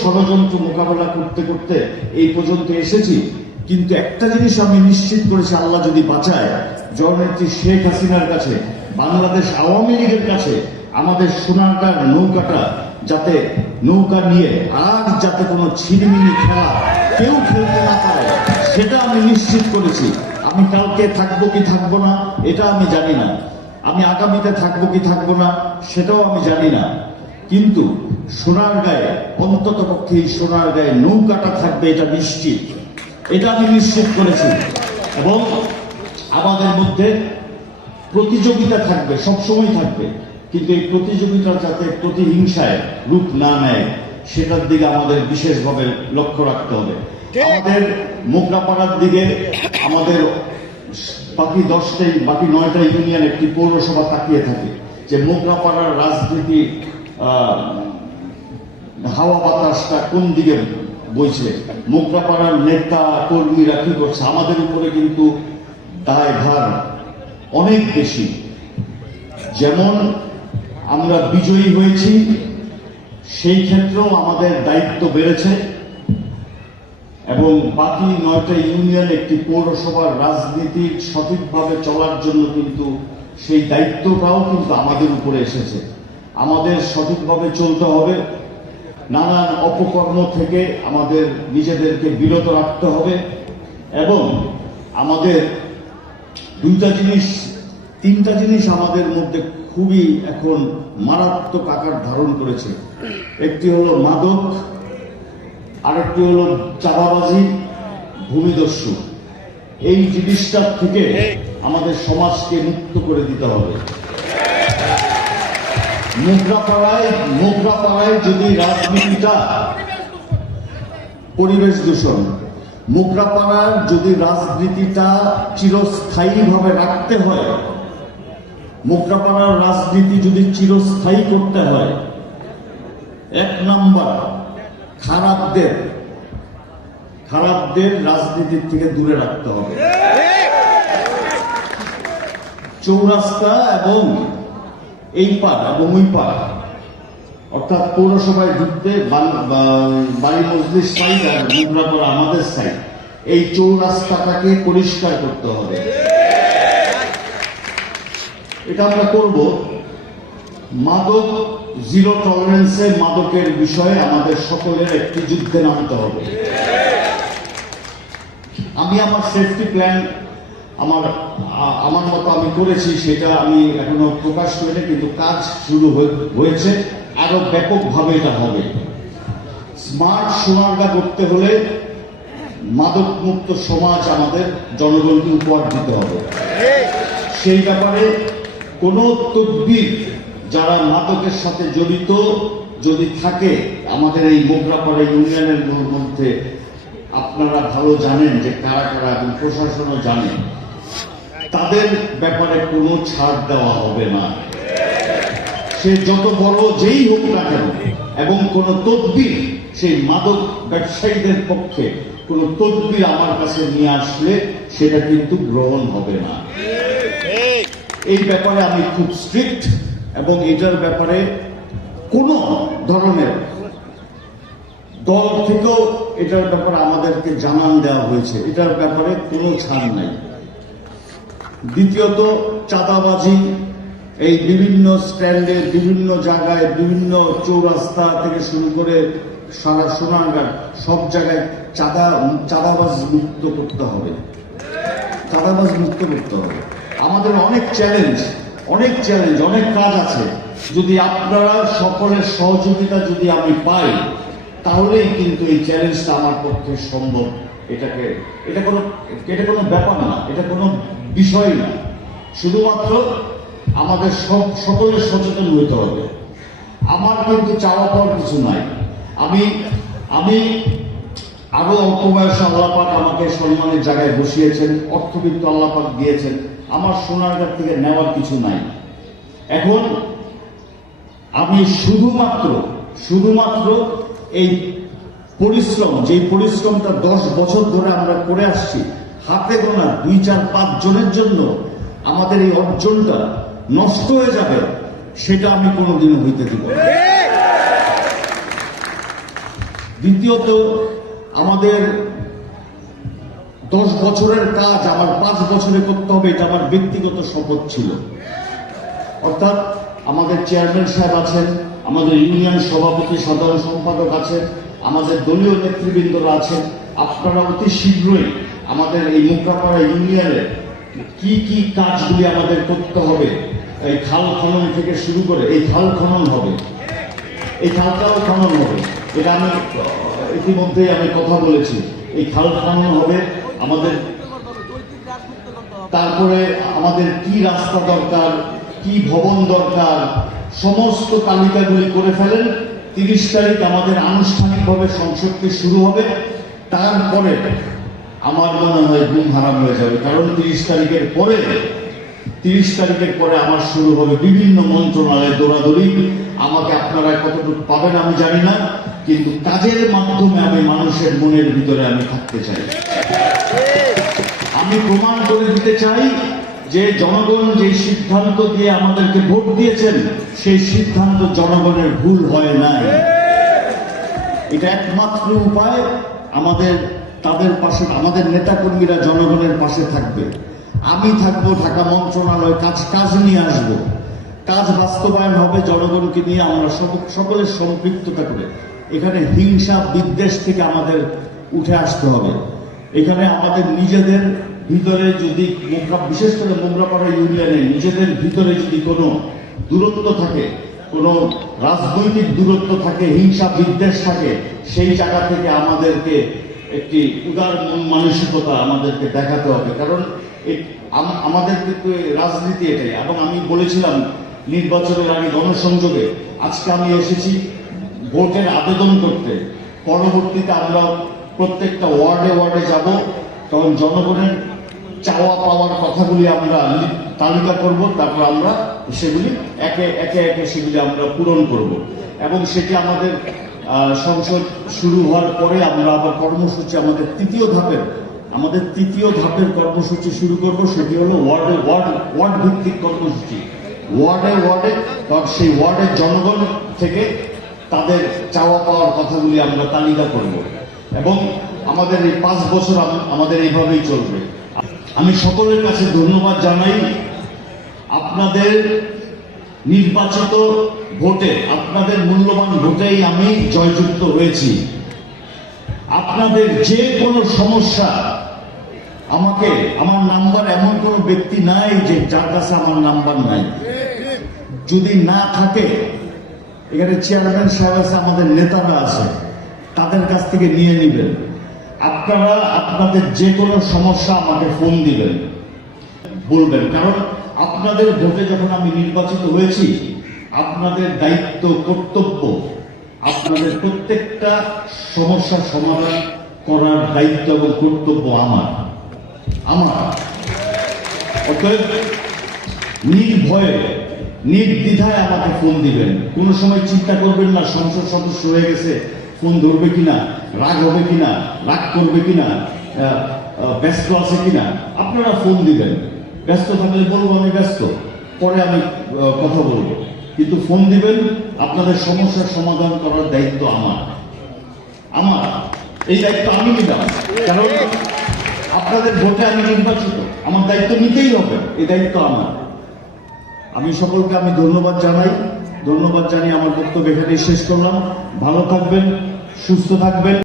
ষড়যন্ত্র মোকাবেলা করতে করতে এই পর্যন্ত এসেছি। কিন্তু একটা জিনিস আমি নিশ্চিত করেছি, আল্লাহ যদি বাঁচায়, জননেত্রী শেখ হাসিনার কাছে, বাংলাদেশ আওয়ামী লীগের কাছে, আমাদের সোনারগাঁর নৌকাটা যাতে নৌকা নিয়ে আর যাতে কোনো ছিনিমিনি খেলা কেউ খেলতে না পারে, সেটা আমি নিশ্চিত করেছি। আমি কালকে থাকব কি থাকব না, এটা আমি জানি না। আমি আগামীতে থাকব কি থাকব না, সেটাও আমি জানি না। কিন্তু সোনার গায়ে, অন্তত পক্ষে এই সোনার গায়ে নৌকাটা থাকবে, এটা নিশ্চিত। এটা আমি নিশ্চিত করেছি। এবং আমাদের মধ্যে প্রতিযোগিতা থাকবে, সবসময় থাকবে। কিন্তু এই প্রতিযোগিতা যাতে প্রতিহিংসায় রূপ না নেয়, সেটার দিকে আমাদের বিশেষভাবে লক্ষ্য রাখতে হবে। আমাদের মোগরাপাড়ার দিকে আমাদের বাকি দশটাই, বাকি নয়টা ইউনিয়ন একটি পৌরসভা তাকিয়ে থাকে, যে মোগরাপাড়ার রাজনীতি হাওয়া বাতাসটা কোন দিকে বইছে? মোগরাপাড়ার নেতা কর্মীরা কি করছে? আমাদের উপরে কিন্তু দায় ভার অনেক বেশি। যেমন আমরা বিজয়ী হয়েছি, সেই ক্ষেত্রেও আমাদের দায়িত্ব বেড়েছে এবং বাকি নয়টা ইউনিয়ন একটি পৌরসভার রাজনীতি সঠিকভাবে চলার জন্য কিন্তু সেই দায়িত্বটাও কিন্তু আমাদের উপরে এসেছে। আমাদের সঠিকভাবে চলতে হবে। নানান অপকর্ম থেকে আমাদের নিজেদেরকে বিরত রাখতে হবে এবং আমাদের দুইটা জিনিস, তিনটা জিনিস আমাদের মধ্যে খুবই এখন মারাত্মক আকার ধারণ করেছে। একটি হলো মাদক, আরেকটি হলো চাঁদাবাজি, ভূমিদস্যু। এই জিনিসটার থেকে আমাদের সমাজকে মুক্ত করে দিতে হবে। মোগরাপাড়ায় মোগরাপাড়ায় যদি রাজনীতিটা পরিবেশ দূষণ মোগরাপাড়ার যদি রাজনীতিটা চিরস্থায়ীভাবে রাখতে হয় মোগরাপাড়ার রাজনীতি যদি চিরস্থায়ী করতে হয়, এক নাম্বার, খারাপদের খারাপদের রাজনীতির থেকে দূরে রাখতে হবে। চৌরাস্তা এবং এই পার এবং ওই পার অর্থাৎ পৌরসভায় ঢুকতে বাড়ি সাইড আর মুদ্রাপাড়া আমাদের সাইড এই চৌরাস্তাটাকে পরিষ্কার করতে হবে। এটা আমরা করব মাদক জিরো টলারেন্সে মাদকের বিষয়ে আমাদের সকলের একটি যুদ্ধে নামতে হবে। আমি আমার সেফটি প্ল্যান আমার আমার মতো আমি করেছি, সেটা আমি এখনও প্রকাশ করিনি, কিন্তু কাজ শুরু হয়ে- হয়েছে। আরও ব্যাপকভাবে এটা হবে। স্মার্ট সোনারগা করতে হলে মাদক মুক্ত সমাজ আমাদের জনগণকে উপহার দিতে হবে। সেই ব্যাপারে কোন তদ্বির যারা মাদকের সাথে জড়িত যদি থাকে, আমাদের এই মোগরাপাড়া ইউনিয়নের মধ্যে আপনারা ভালো জানেন যে কারা কারা এবং প্রশাসনও জানে। তাদের ব্যাপারে কোনো ছাড় দেওয়া হবে না। সে যত বড় যেই হোক না কেন, এবং কোন তদবির, সেই মাদক ব্যবসায়ীদের পক্ষে কোন তদবির আমার কাছে নিয়ে আসলে সেটা কিন্তু গ্রহণ হবে না। এই ব্যাপারে আমি খুব স্ট্রিক্ট এবং এটার ব্যাপারে কোনো ধরনের দল থেকেও এটার ব্যাপারে আমাদেরকে জানান দেওয়া হয়েছে। এটার ব্যাপারে কোনো ছাড় নাই। দ্বিতীয়ত চাঁদাবাজি, এই বিভিন্ন স্ট্যান্ডে বিভিন্ন জায়গায় বিভিন্ন চৌরাস্তা থেকে শুরু করে সারা সোনারগাঁ সব জায়গায় চাঁদা, চাঁদাবাজ মুক্ত করতে হবে। চাঁদাবাজ মুক্ত করতে হবে। আমাদের অনেক চ্যালেঞ্জ অনেক চ্যালেঞ্জ অনেক কাজ আছে। যদি আপনারা সকলের সহযোগিতা যদি আমি পাই, তাহলেই কিন্তু এই চ্যালেঞ্জটা আমার পক্ষে সম্ভব। এটাকে, এটা কোনো এটা কোনো ব্যাপার না, এটা কোনো বিষয় না। শুধুমাত্র আমাদের সব, সকলের সচেতন হতে হবে। আমার কিন্তু চাওয়া পাওয়ার কিছু নাই। আমি আমি আরও অল্প বয়সে আল্লাপাক আমাকে সম্মানের জায়গায় বসিয়েছেন, অর্থবিত্ত আল্লাপাক দিয়েছেন। আমার সোনার কাছ থেকে নেওয়ার কিছু নাই। এখন, আমি শুধুমাত্র শুধুমাত্র এই পরিশ্রম যে পরিশ্রমটা দশ বছর ধরে আমরা করে আসছি, হাতে গোনা দুই চার পাঁচ জনের জন্য আমাদের এই অর্জনটা নষ্ট হয়ে যাবে, সেটা আমি কোনোদিনও হইতে দিব। দ্বিতীয়ত, আমাদের দশ বছরের কাজ আমার পাঁচ বছরে করতে হবে, এটা আমার ব্যক্তিগত শপথ ছিল অর্থাৎ আমাদের চেয়ারম্যান সাহেব আছেন, আমাদের ইউনিয়ন সভাপতি, সাধারণ সম্পাদক আছেন আমাদের দলীয় নেতৃবৃন্দরা আছেন, আপনারা অতি শীঘ্রই আমাদের এই মুক্রাপাড়া ইউনিয়নের কি কি কাজগুলি আমাদের করতে হবে, এই খাল খনন থেকে শুরু করে, এই খাল খনন হবে। এই খালটাও খনন হবে। এটা আমি, ইতিমধ্যেই আমি কথা বলেছি। এই খাল খনন হবে, আমাদের তারপরে আমাদের কি রাস্তা দরকার, কি ভবন দরকার, সমস্ত তালিকাগুলি করে ফেলেন। তিরিশ তারিখ আমাদের আনুষ্ঠানিকভাবে সংসদটি শুরু হবে। তারপরে আমার মনে হয় ঘুম হারাম হয়ে যাবে, কারণ তিরিশ তারিখের পরে, তিরিশ তারিখের পরে আমার শুরু হবে বিভিন্ন মন্ত্রণালয়ে দৌড়াদৌড়ি। আমাকে আপনারা কতটুকু পাবেন আমি জানি না, কিন্তু কাজের মাধ্যমে আমি মানুষের মনের ভিতরে আমি থাকতে চাই। আমি প্রমাণ করে দিতে চাই যে জনগণ যে সিদ্ধান্ত দিয়ে আমাদেরকে ভোট দিয়েছেন, সেই সিদ্ধান্ত জনগণের ভুল হয় নাই। এটা একমাত্র উপায়। আমাদের, তাদের পাশে, আমাদের নেতাকর্মীরা জনগণের পাশে থাকবে। আমি থাকব ঢাকা মন্ত্রণালয় কাজ কাজ নিয়ে আসব। কাজ বাস্তবায়ন হবে জনগণকে নিয়ে, আমরা সক- সকলের সম্পৃক্ততা করে। এখানে হিংসা বিদ্বেষ থেকে আমাদের উঠে আসতে হবে। এখানে আমাদের নিজেদের ভিতরে যদি বিশেষ করে মোগরাপাড়া ইউনিয়নে নিজেদের ভিতরে যদি কোনো দূরত্ব থাকে, কোনো রাজনৈতিক দূরত্ব থাকে, হিংসা বিদ্বেষ থাকে, সেই জায়গা থেকে আমাদেরকে একটি উদার মন মানসিকতা আমাদেরকে দেখাতে হবে। কারণ আমাদের কিন্তু রাজনীতি এটাই। এবং আমি বলেছিলাম নির্বাচনের আগে গণসংযোগে, আজকে আমি এসেছি ভোটের আবেদন করতে। পরবর্তীতে আমরা প্রত্যেকটা ওয়ার্ডে ওয়ার্ডে যাব। তখন জনগণের চাওয়া পাওয়ার কথাগুলি আমরা তালিকা করব, তারপর আমরা সেগুলি একে একে একে সেগুলি আমরা পূরণ করব। এবং সেটি আমাদের সংসদ শুরু হওয়ার পরে আমরা আবার কর্মসূচি, আমাদের তৃতীয় ধাপের, আমাদের তৃতীয় ধাপের কর্মসূচি শুরু করব, সেটি হলো ওয়ার্ডে, ওয়ার্ড ওয়ার্ড ভিত্তিক কর্মসূচি। ওয়ার্ডে ওয়ার্ডে সেই ওয়ার্ডের জনগণ থেকে তাদের চাওয়া পাওয়ার কথাগুলি আমরা তালিকা করব। এবং আমাদের এই পাঁচ বছর আম- আমাদের এইভাবেই চলবে। আমি সকলের কাছে ধন্যবাদ জানাই। আপনাদের নির্বাচিত ভোটে, আপনাদের মূল্যবান ভোটেই আমি জয়যুক্ত হয়েছি। আপনাদের যে কোনো সমস্যা আমাকে, আমার নাম্বার এমন কোনো ব্যক্তি নাই যে যার কাছে আমার নাম্বার নাই। যদি না থাকে, এখানে চেয়ারম্যান সাহেব আছে, আমাদের নেতারা আছে, তাদের কাছ থেকে নিয়ে নেবেন। আপনারা আপনাদের যে কোনো সমস্যা আমাকে ফোন দিবেন। বলবেন, কারণ আপনাদের ভোটে যখন আমি নির্বাচিত হয়েছি, আপনাদের দায়িত্ব, কর্তব্য, আপনাদের প্রত্যেকটা সমস্যার সমাধান করার দায়িত্ব এবং কর্তব্য আমার। আমার। অতএব নির্ভয়ে, নির্দ্বিধায় আমাকে ফোন দিবেন। কোনো সময় চিন্তা করবেন না, সংসদ সদস্য হয়ে গেছে ফোন ধরবে কিনা, রাগ হবে কিনা, রাগ করবে কিনা ব্যস্ত আছে কিনা, আপনারা ফোন দিবেন। ব্যস্ত থাকলে বলব আমি ব্যস্ত, পরে আমি কথা বলব। কিন্তু ফোন দিবেন, আপনাদের সমস্যার সমাধান করার দায়িত্ব আমার। আমার, এই দায়িত্ব আমি নিলাম। কারণ আপনাদের ভোটে আমি নির্বাচিত, আমার দায়িত্ব নিতেই হবে, এই দায়িত্ব আমার। আমি সকলকে আমি ধন্যবাদ জানাই, ধন্যবাদ জানিয়ে আমার বক্তব্য এখানেই শেষ করলাম। ভালো থাকবেন সুস্থ থাকবেন।